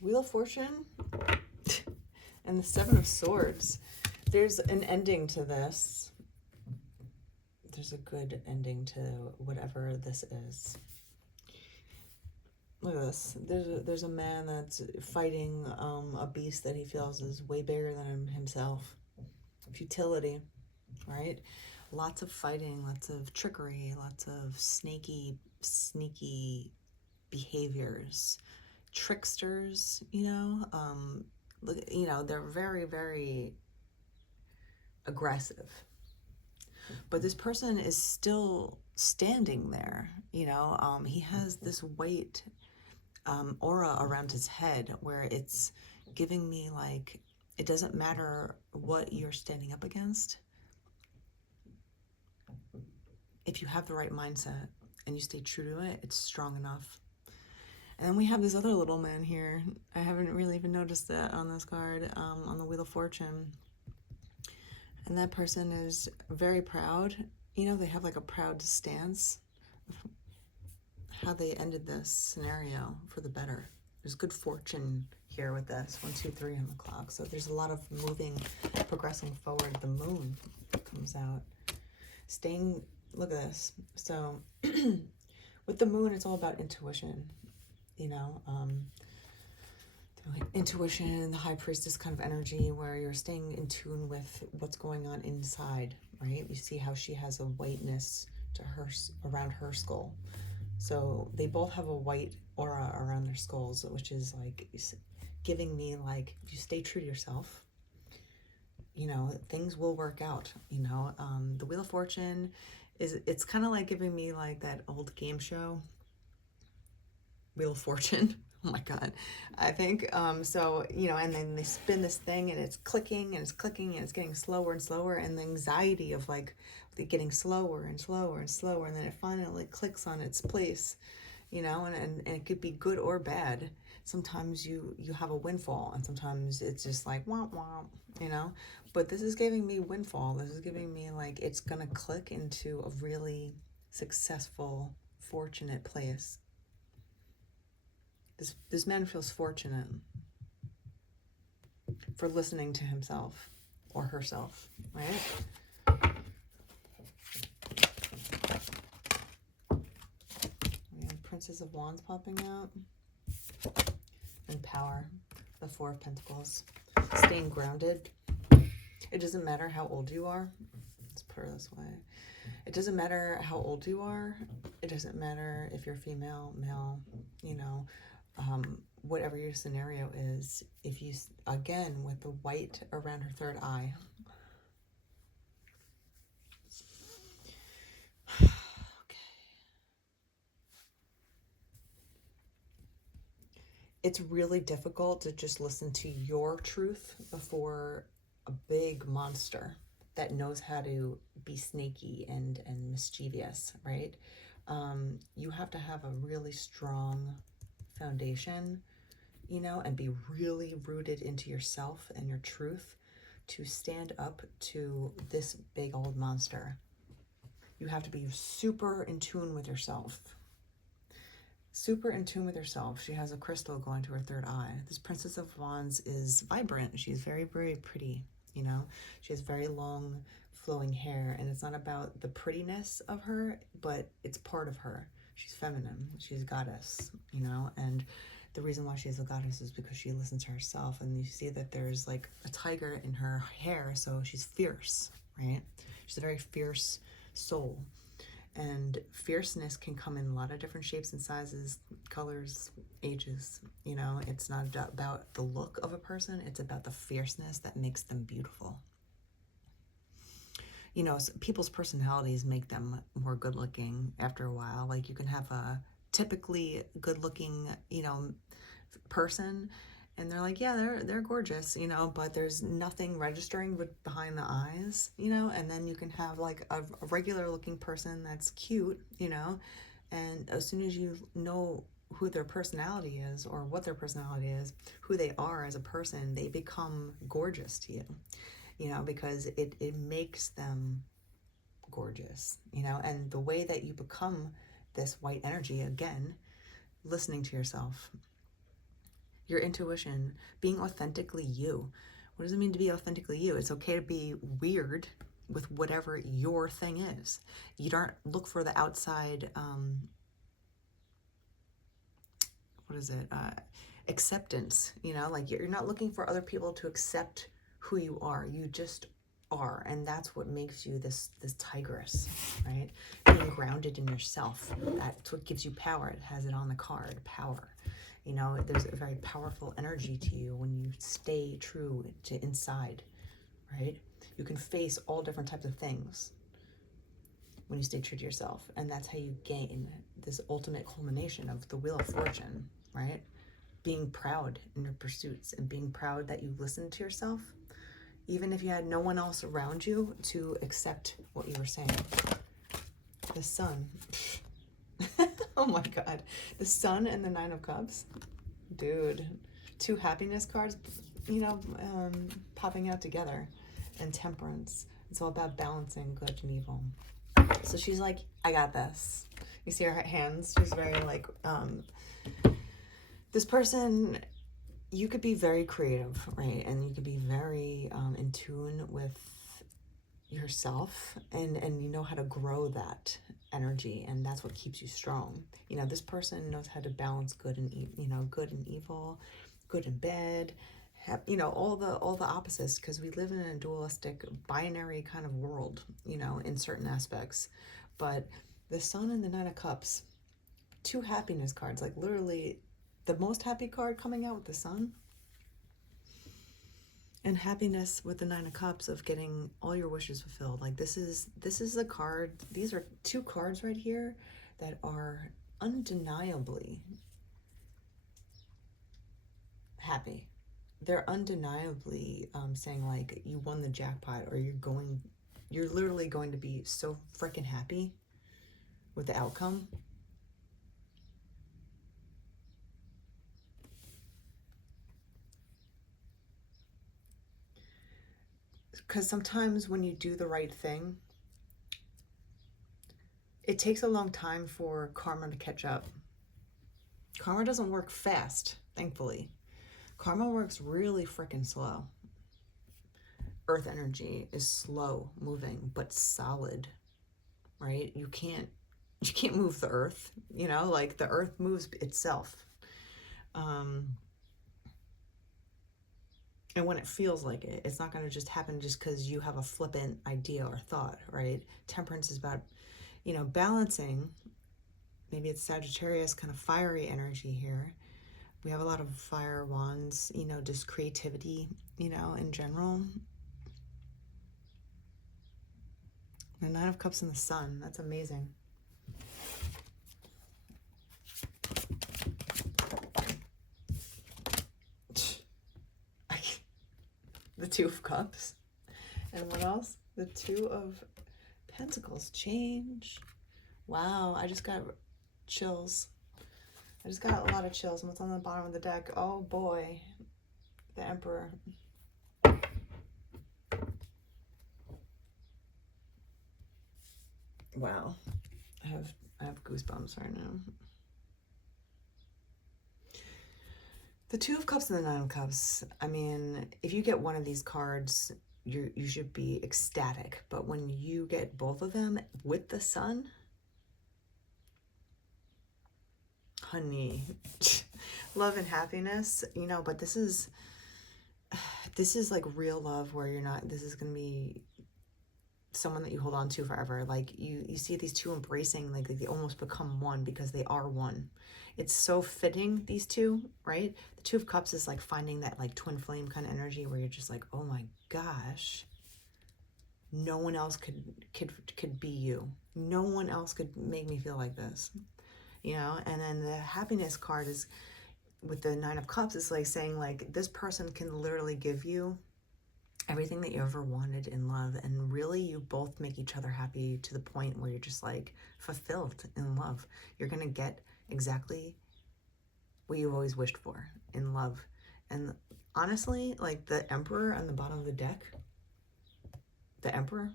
Wheel of Fortune and the Seven of Swords. There's an ending to this. There's a good ending to whatever this is. Look at this. There's a man that's fighting a beast that he feels is way bigger than himself. Futility, right? Lots of fighting, lots of trickery, lots of sneaky behaviors, tricksters. They're very, very aggressive. But this person is still standing there. He has this white aura around his head where it's giving me like, it doesn't matter what you're standing up against. If you have the right mindset and you stay true to it, it's strong enough. And then we have this other little man here. I haven't really even noticed that on this card, on the Wheel of Fortune. And that person is very proud. They have like a proud stance of how they ended this scenario for the better. There's good fortune here with this. 1, 2, 3 on the clock. So there's a lot of moving, progressing forward. The moon comes out. Look at this. So with the moon, it's all about intuition. Intuition, the high priestess kind of energy where you're staying in tune with what's going on inside, right? You see how she has a whiteness to her around her skull. So they both have a white aura around their skulls, which is like giving me like, if you stay true to yourself, things will work out. The Wheel of Fortune it's kind of like giving me like that old game show, Wheel of Fortune. Oh my God. I think, and then they spin this thing and it's clicking and it's clicking and it's getting slower and slower, and the anxiety of like getting slower and slower and slower, and then it finally clicks on its place, and it could be good or bad. Sometimes you have a windfall and sometimes it's just like, womp womp, but this is giving me windfall. This is giving me like, it's going to click into a really successful, fortunate place. This man feels fortunate for listening to himself or herself, right? We have Princess of Wands popping out. And power, the Four of Pentacles. Staying grounded. It doesn't matter how old you are. Let's put it this way. It doesn't matter how old you are. It doesn't matter if you're female, male, whatever your scenario is. If you, again, with the white around her third eye. It's really difficult to just listen to your truth before a big monster that knows how to be snaky and mischievous, right? You have to have a really strong foundation, and be really rooted into yourself and your truth to stand up to this big old monster. You have to be super in tune with yourself. Super in tune with herself. She has a crystal going to her third eye. This Princess of Wands is vibrant. She's very, very pretty, She has very long, flowing hair, and it's not about the prettiness of her, but it's part of her. She's feminine. She's a goddess, and the reason why she's a goddess is because she listens to herself, and you see that there's like a tiger in her hair, so she's fierce, right? She's a very fierce soul. And fierceness can come in a lot of different shapes and sizes, colors, ages. It's not about the look of a person. It's about the fierceness that makes them beautiful. People's personalities make them more good looking after a while. Like you can have a typically good looking, person, and they're like, yeah, they're gorgeous, but there's nothing registering behind the eyes, and then you can have like a regular looking person that's cute, and as soon as you know who their personality is or what their personality is, who they are as a person, they become gorgeous to you, because it makes them gorgeous, and the way that you become this white energy, again, listening to yourself. your intuition, being authentically you. What does it mean to be authentically you? It's okay to be weird with whatever your thing is. You don't look for the outside, what is it? Acceptance, you know, like you're not looking for other people to accept who you are. You just are, and that's what makes you this tigress, right? Being grounded in yourself. That's what gives you power. It has it on the card, power. You know, there's a very powerful energy to you when you stay true to inside, right? You can face all different types of things when you stay true to yourself, and that's how you gain this ultimate culmination of the Wheel of Fortune, right? Being proud in your pursuits and being proud that you listened to yourself, even if you had no one else around you to accept what you were saying. The Sun. Oh my God. The Sun and the Nine of Cups. Dude. Two happiness cards, you know, popping out together. And Temperance. It's all about balancing good and evil. So she's like, I got this. You see her hands? She's very like, this person, you could be very creative, right? And you could be very in tune with yourself, and you know how to grow that energy, and that's what keeps you strong. You know, this person knows how to balance good and good and evil, good and bad, you know, all the opposites, because we live in a dualistic binary kind of world, you know, in certain aspects. But the Sun and the Nine of Cups, two happiness cards, like literally the most happy card coming out with the Sun, and happiness with the Nine of Cups of getting all your wishes fulfilled. Like this is the card. These are two cards right here that are undeniably happy. They're undeniably saying like you won the jackpot, or you're literally going to be so freaking happy with the outcome. Because sometimes when you do the right thing, it takes a long time for karma to catch up. Karma doesn't work fast, thankfully. Karma works really freaking slow. Earth energy is slow moving, but solid, right? You can't move the earth, you know, like the earth moves itself. And when it feels like it, it's not going to just happen just because you have a flippant idea or thought, right? Temperance is about, you know, balancing. Maybe it's Sagittarius, kind of fiery energy here. We have a lot of fire wands, you know, just creativity, you know, in general. The Nine of Cups and the Sun, that's amazing. The Two of Cups. And what else? The Two of Pentacles. Change. Wow, I just got chills. I just got a lot of chills. And what's on the bottom of the deck? Oh boy. The Emperor. Wow. I have goosebumps right now. The Two of Cups and the Nine of Cups. I mean, if you get one of these cards, you should be ecstatic. But when you get both of them with the Sun, honey, love and happiness, you know. But this is like real love, where you're not. This is gonna be someone that you hold on to forever. Like you see these two embracing, like they almost become one because they are one. It's so fitting, these two, right? The Two of Cups is like finding that like twin flame kind of energy where you're just like, oh my gosh, no one else could be you. No one else could make me feel like this, you know? And then the happiness card is with the Nine of Cups, is like saying like this person can literally give you everything that you ever wanted in love, and really you both make each other happy to the point where you're just like fulfilled in love. You're gonna get exactly what you always wished for in love. And honestly, like the Emperor on the bottom of the deck, the Emperor,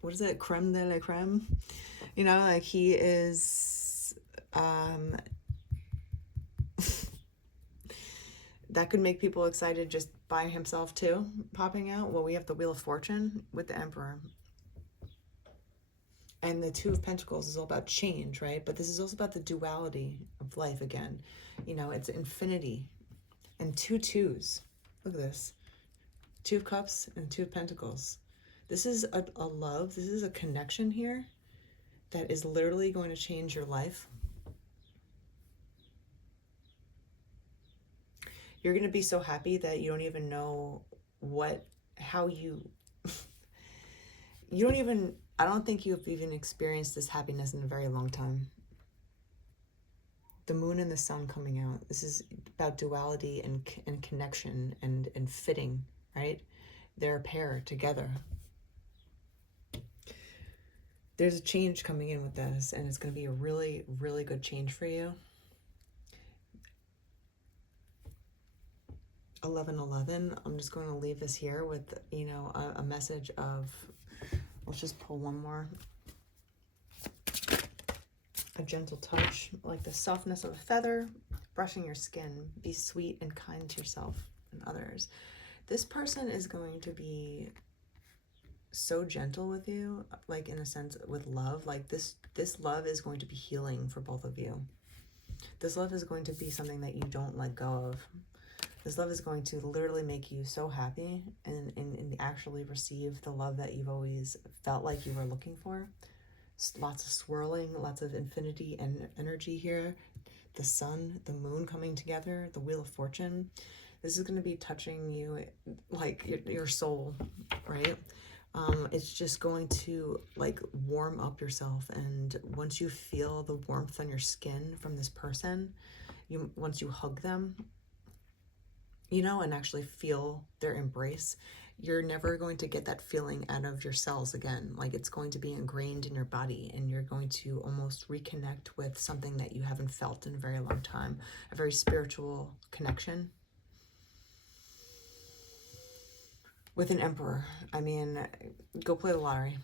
what is it, creme de la creme, you know, like he is That could make people excited just by himself too, popping out. Well, we have the Wheel of Fortune with the Emperor. And the Two of Pentacles is all about change, right? But this is also about the duality of life again. You know, it's infinity and two twos. Look at this. Two of Cups and Two of Pentacles. This is a love. This is a connection here that is literally going to change your life. You're going to be so happy that you don't even know how you, I don't think you've even experienced this happiness in a very long time. The moon and the sun coming out. This is about duality and connection and fitting, right? They're a pair together. There's a change coming in with this, and it's going to be a really, really good change for you. 1111, I'm just going to leave this here with, you know, a message of, let's just pull one more. A gentle touch, like the softness of a feather, brushing your skin. Be sweet and kind to yourself and others. This person is going to be so gentle with you, like in a sense with love. Like this love is going to be healing for both of you. This love is going to be something that you don't let go of. This love is going to literally make you so happy and actually receive the love that you've always felt like you were looking for. Lots of swirling, lots of infinity and energy here. The sun, the moon coming together, the Wheel of Fortune. This is going to be touching you, like your soul, right? It's just going to like warm up yourself. And once you feel the warmth on your skin from this person, once you hug them, you know, and actually feel their embrace, you're never going to get that feeling out of your cells again. Like it's going to be ingrained in your body, and you're going to almost reconnect with something that you haven't felt in a very long time, a very spiritual connection. With an Emperor, I mean, go play the lottery.